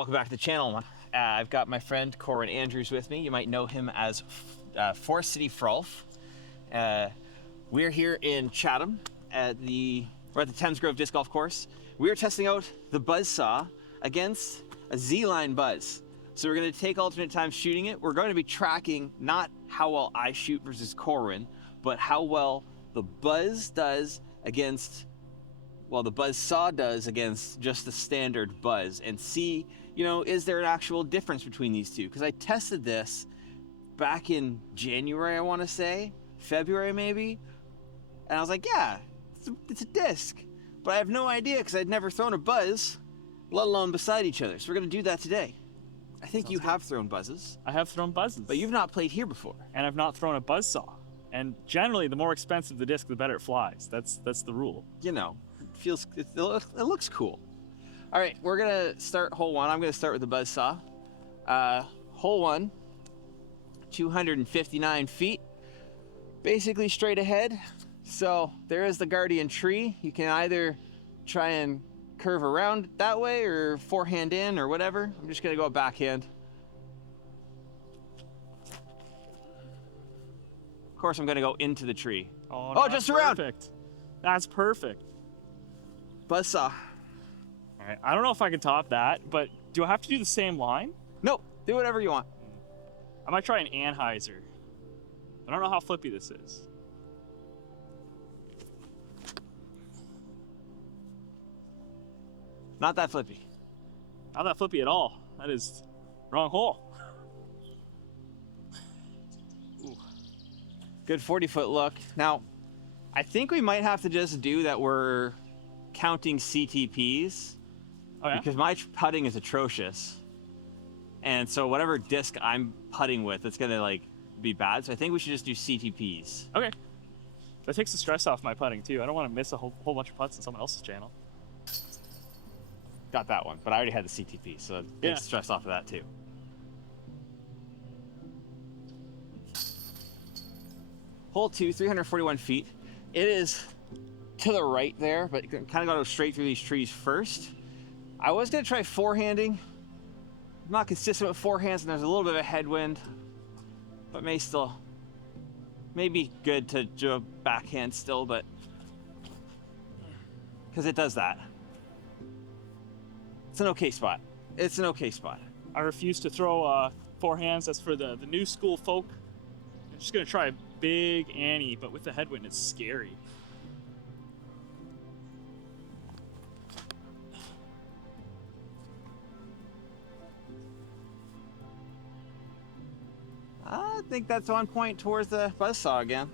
Welcome back to the channel. I've got my friend Corwin Andrews with me. You might know him as Forest City Frolfer. We're here in Chatham we're at the Thames Grove Disc Golf Course. We are testing out the BuzzzSaw against a Z-line Buzzz. So we're going to take alternate times shooting it. We're going to be tracking not how well I shoot versus Corwin, but how well the Buzzz does against, well, the BuzzzSaw does against just the standard Buzzz, and see, you know, is there an actual difference between these two? Because I tested this back in January, I want to say, February maybe, and I was like, yeah, it's a disc, but I have no idea because I'd never thrown a Buzzz, let alone beside each other. So we're going to do that today. I think Sounds you good. Have thrown Buzzes. I have thrown Buzzes. But you've not played here before. And I've not thrown a BuzzzSaw. And generally, the more expensive the disc, the better it flies. That's the rule. You know, it looks cool. All right, we're gonna start hole one. I'm gonna start with the BuzzzSaw. Hole one, 259 feet, basically straight ahead. So there is the guardian tree. You can either try and curve around that way or forehand in or whatever. I'm just gonna go backhand. Of course, I'm gonna go into the tree. Oh, no, just around. Perfect. That's perfect. BuzzzSaw. All right, I don't know if I can top that, but do I have to do the same line? Nope, do whatever you want. I might try an Anheuser. I don't know how flippy this is. Not that flippy. Not that flippy at all. That is wrong hole. Ooh. Good 40-foot look. Now, I think we might have to just do that we're counting CTPs. Oh, yeah? Because my putting is atrocious. And so whatever disc I'm putting with, it's gonna like be bad. So I think we should just do CTPs. Okay. That takes the stress off my putting too. I don't want to miss a whole bunch of putts on someone else's channel. Got that one, but I already had the CTP, so it takes stress off of that too. Hole 2, 341 feet. It is to the right there, but kind of got to go straight through these trees first. I was going to try forehanding. I'm not consistent with forehands, and there's a little bit of a headwind, but may be good to do a backhand still, but because it does that. It's an okay spot. It's an okay spot. I refuse to throw forehands. That's for the new school folk. I'm just going to try a big Annie, but with the headwind, it's scary. I think that's on point towards the BuzzzSaw again.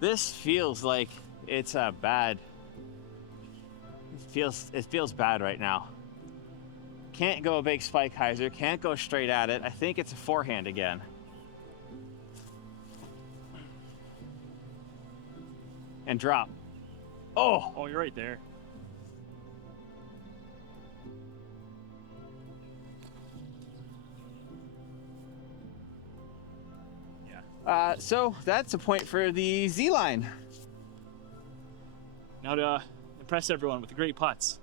This feels like it's a bad. It feels bad right now. Can't go a big spike hyzer, can't go straight at it. I think it's a forehand again. And drop. Oh, you're right there. Yeah. So that's a point for the Z-line. Now to impress everyone with the great putts.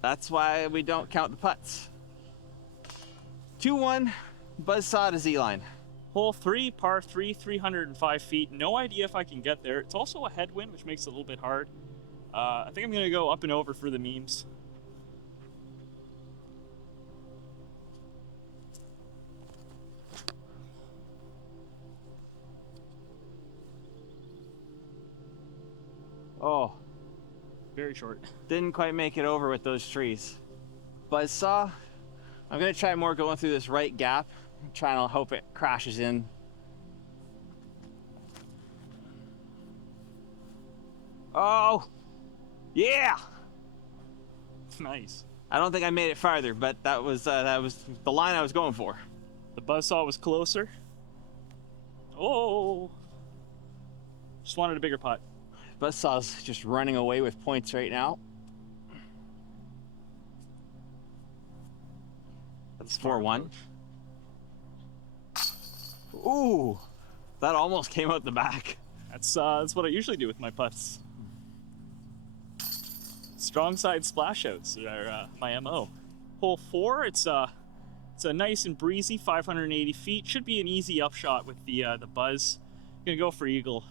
That's why we don't count the putts. 2-1, BuzzzSaw to Z-line. Hole 3, par 3, 305 feet. No idea if I can get there. It's also a headwind, which makes it a little bit hard. I think I'm going to go up and over for the memes. Oh. Very short. Didn't quite make it over with those trees. BuzzzSaw, I'm gonna try more going through this right gap. I'm trying to hope it crashes in. Oh, yeah! Nice. I don't think I made it farther, but that was the line I was going for. The BuzzzSaw was closer. Oh! Just wanted a bigger putt. BuzzzSaw's just running away with points right now. That's 4-1. Ooh, that almost came out the back. That's what I usually do with my putts. Strong side splash outs are my MO. Hole 4, it's a nice and breezy 580 feet. Should be an easy upshot with the Buzz. Gonna go for eagle.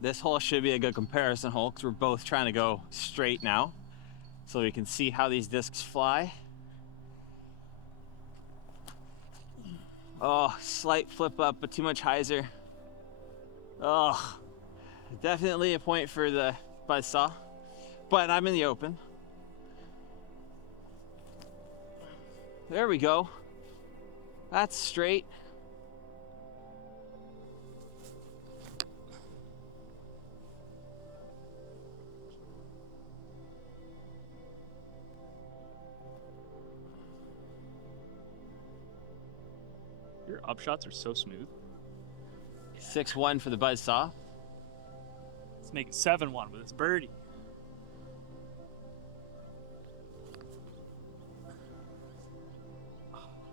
This hole should be a good comparison hole because we're both trying to go straight now, so we can see how these discs fly. Oh, slight flip up, but too much hyzer. Oh, definitely a point for the BuzzzSaw, but I'm in the open. There we go. That's straight. Your upshots are so smooth. 6-1 for the BuzzzSaw. Let's make it 7-1 with its birdie.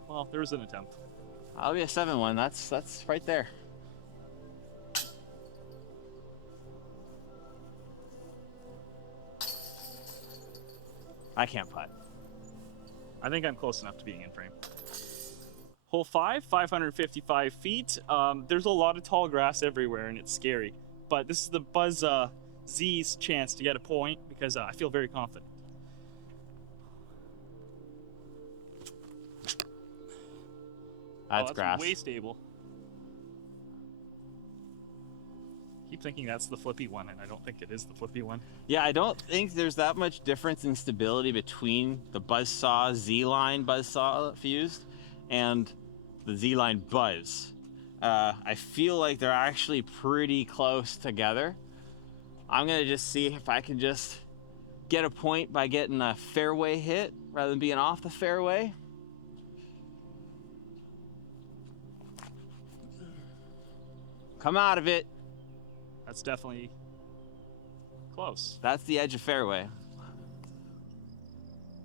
Well, there was an attempt. I'll be a 7-1. That's right there. I can't putt. I think I'm close enough to being in frame. Hole 5, 555 feet. There's a lot of tall grass everywhere and it's scary. But this is the Buzz Z's chance to get a point because I feel very confident. That's grass. Way stable. Keep thinking that's the flippy one, and I don't think it is the flippy one. Yeah, I don't think there's that much difference in stability between the BuzzzSaw Z-line Buzzsaw FuZed and the Z-line Buzzz. I feel like they're actually pretty close together. I'm gonna just see if I can just get a point by getting a fairway hit rather than being off the fairway. Come out of it. That's definitely close. That's the edge of fairway.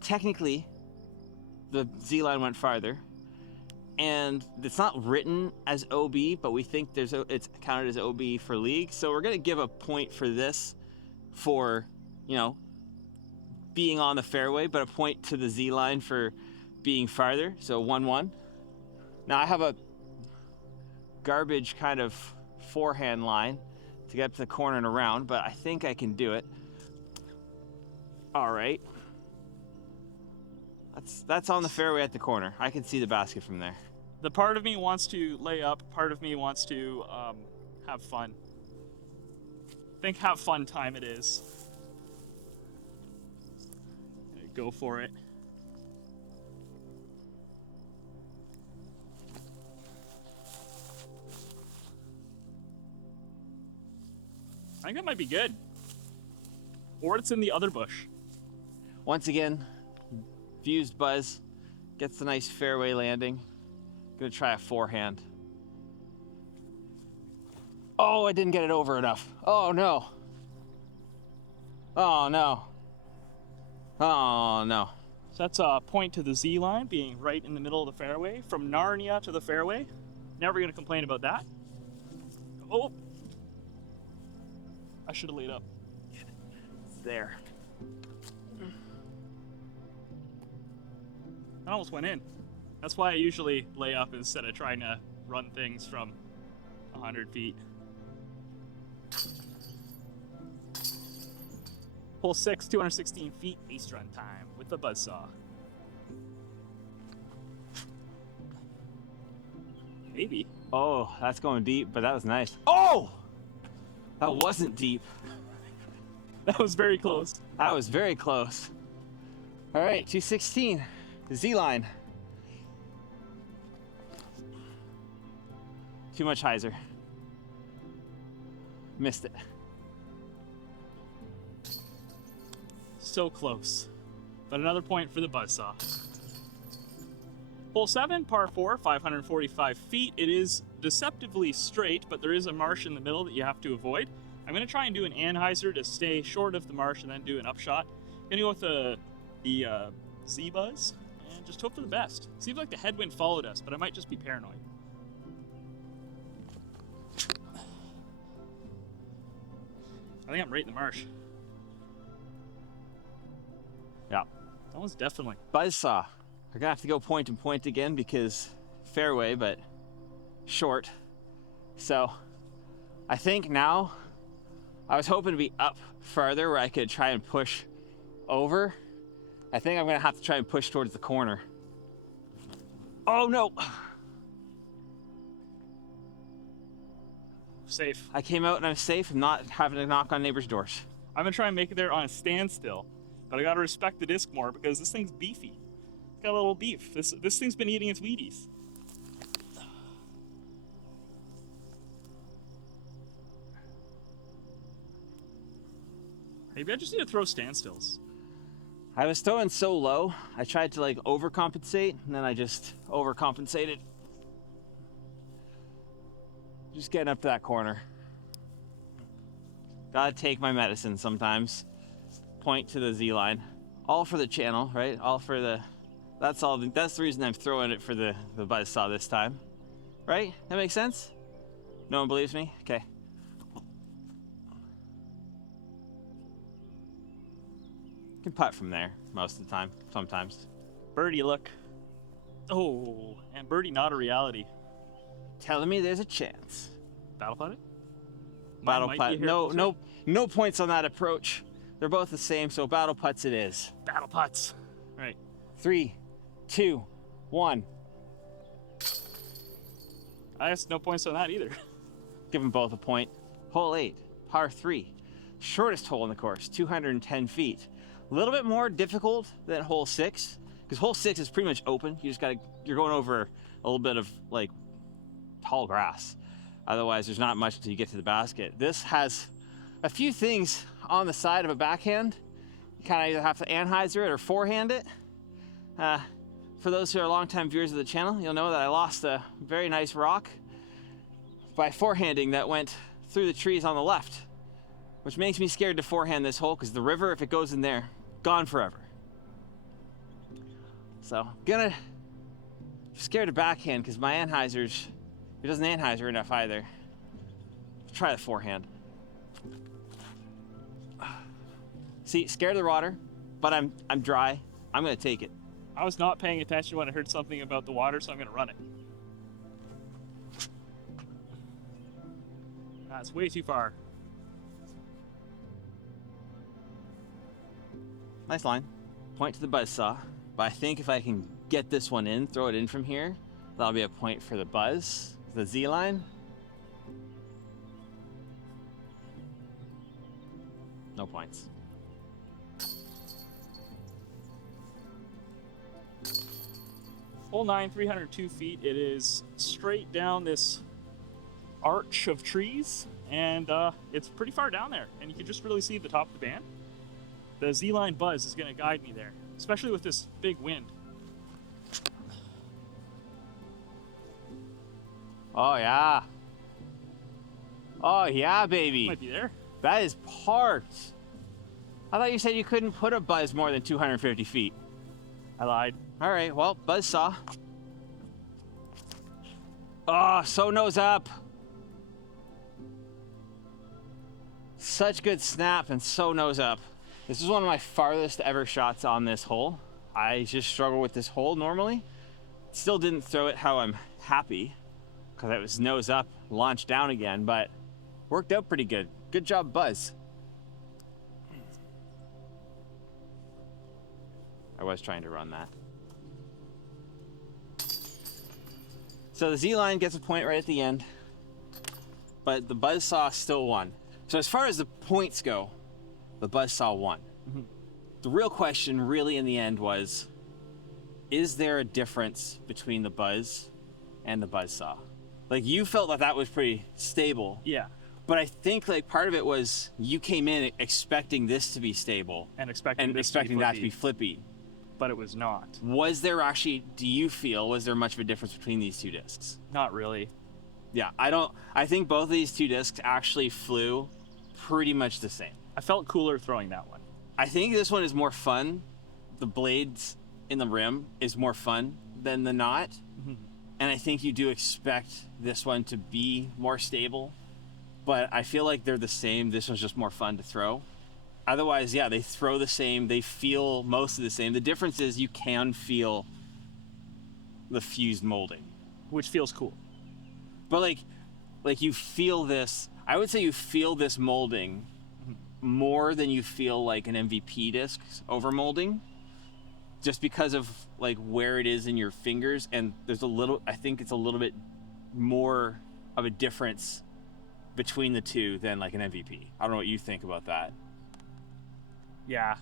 Technically, the Z-line went farther, and it's not written as OB, but we think it's counted as OB for league. So we're gonna give a point for this for, being on the fairway, but a point to the Z-line for being farther. So 1-1. Now I have a garbage kind of forehand line to get up to the corner and around, but I think I can do it. All right. That's on the fairway at the corner. I can see the basket from there. The part of me wants to lay up, part of me wants to have fun. I think have fun time it is. Go for it. I think that might be good. Or it's in the other bush. Once again, FuZed Buzz gets the nice fairway landing. Gonna try a forehand. Oh, I didn't get it over enough. Oh no. Oh no. Oh no. So that's a point to the Z-line being right in the middle of the fairway. From Narnia to the fairway. Never gonna complain about that. Oh. I should have laid up. It's there. I almost went in. That's why I usually lay up instead of trying to run things from 100 feet. Hole 6, 216 feet, ace run time with the BuzzzSaw. Maybe. Oh, that's going deep, but that was nice. Oh! That wasn't deep. That was very close. That was very close. All right, 216, the Z-line. Too much hyzer. Missed it. So close. But another point for the BuzzzSaw. Hole 7, par 4, 545 feet. It is deceptively straight, but there is a marsh in the middle that you have to avoid. I'm going to try and do an anhyzer to stay short of the marsh and then do an upshot. I'm going to go with the Z-Buzz. and just hope for the best. Seems like the headwind followed us, but I might just be paranoid. I think I'm right in the marsh. Yeah. That one's definitely. BuzzzSaw. We're gonna have to go point and point again because fairway, but short. So I think now, I was hoping to be up farther where I could try and push over. I think I'm gonna have to try and push towards the corner. Oh no! Safe. I came out and I'm safe. I'm not having to knock on neighbors' doors. I'm gonna try and make it there on a standstill, but I gotta respect the disc more because this thing's beefy. It's got a little beef. This thing's been eating its Wheaties. Maybe I just need to throw standstills. I was throwing so low, I tried to like overcompensate, and then I just overcompensated. Just getting up to that corner. Gotta take my medicine sometimes. Point to the Z-line. All for the channel, right? All for the... That's the reason I'm throwing it for the BuzzzSaw this time. Right? That makes sense? No one believes me? Okay. Can putt from there most of the time, sometimes. Birdie, look. Oh, and birdie not a reality. Telling me there's a chance. Battle putt it? Battle putt. No points on that approach. They're both the same, so battle putts it is. Battle putts. All right. 3, 2, 1. I guess no points on that either. Give them both a point. Hole 8, par 3. Shortest hole in the course, 210 feet. A little bit more difficult than hole 6, because hole 6 is pretty much open. You're going over a little bit of like tall grass. Otherwise, there's not much until you get to the basket. This has a few things on the side of a backhand. You kind of either have to Anheuser it or forehand it. For those who are longtime viewers of the channel, you'll know that I lost a very nice rock by forehanding that went through the trees on the left, which makes me scared to forehand this hole because the river, if it goes in there, gone forever. So, scared to backhand because my Anheuser's, it doesn't Anheuser enough either. Try the forehand. See, scared of the water, but I'm dry. I'm gonna take it. I was not paying attention when I heard something about the water, so I'm gonna run it. That's way too far. Nice line. Point to the BuzzzSaw. But I think if I can get this one in, throw it in from here, that'll be a point for the Buzz, the Z-line. No points. Hole 9, 302 feet. It is straight down this arch of trees, and it's pretty far down there, and you can just really see the top of the band. The Z-line Buzzz is going to guide me there, especially with this big wind. Oh yeah. Oh yeah, baby. Might be there. That is parked. I thought you said you couldn't put a Buzz more than 250 feet. I lied. All right, well, BuzzzSaw. Oh, so nose up. Such good snap and so nose up. This is one of my farthest ever shots on this hole. I just struggle with this hole normally. Still didn't throw it how I'm happy because it was nose up, launched down again, but worked out pretty good. Good job, Buzz. I was trying to run that. So the Z-line gets a point right at the end, but the BuzzzSaw still won. So as far as the points go, the BuzzzSaw won. Mm-hmm. The real question really in the end was, is there a difference between the Buzz and the BuzzzSaw? Like, you felt that that was pretty stable. Yeah. But I think like part of it was you came in expecting this to be stable. And expecting that to be flippy. But it was not. Was there actually, do you feel, was there much of a difference between these two discs? Not really. Yeah, I think both of these two discs actually flew pretty much the same. I felt cooler throwing that one. I think this one is more fun. The blades in the rim is more fun than the not. And I think you do expect this one to be more stable, but I feel like they're the same. This one's just more fun to throw. Otherwise, yeah, they throw the same. They feel most of the same. The difference is you can feel the fused molding, which feels cool. but like you feel this. I would say you feel this molding more than you feel like an MVP disc over molding, just because of like where it is in your fingers, and there's a little. I think it's a little bit more of a difference between the two than like an MVP. I don't know what you think about that. Yeah,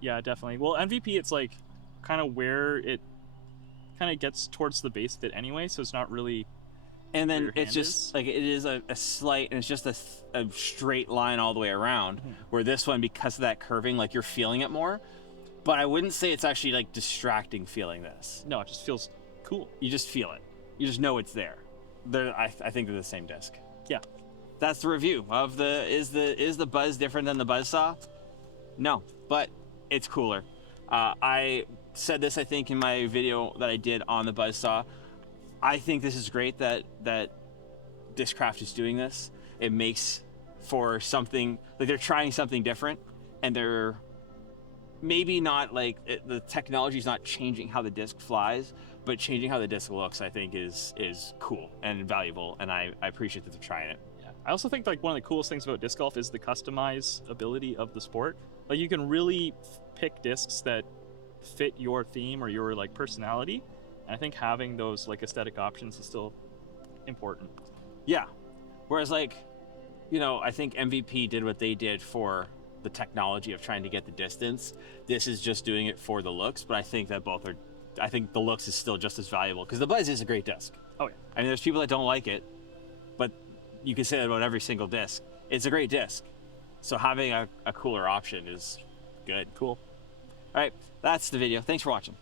definitely. Well, MVP, it's like kind of where it kind of gets towards the base of it anyway, so it's not really. And then it's just like it is a slight, and it's just a straight line all the way around. Where this one, because of that curving, like you're feeling it more. But I wouldn't say it's actually like distracting feeling this. No, it just feels cool. You just feel it. You just know it's there. I think they're the same disc. Yeah. That's the review of the is the Buzz different than the BuzzzSaw? No, but it's cooler. I said this, I think, in my video that I did on the BuzzzSaw. I think this is great that Discraft is doing this. It makes for something like they're trying something different, and they're maybe not like the technology is not changing how the disc flies, but changing how the disc looks. I think is cool and valuable, and I appreciate that they're trying it. Yeah. I also think like one of the coolest things about disc golf is the customizability of the sport. Like you can really pick discs that fit your theme or your like personality. And I think having those like aesthetic options is still important. Yeah. Whereas like, I think MVP did what they did for the technology of trying to get the distance. This is just doing it for the looks, but I think that both are. I think the looks is still just as valuable because the Buzz is a great disc. Oh yeah. I mean, there's people that don't like it, but you can say that about every single disc. It's a great disc. So having a cooler option is good. Cool. All right, that's the video. Thanks for watching.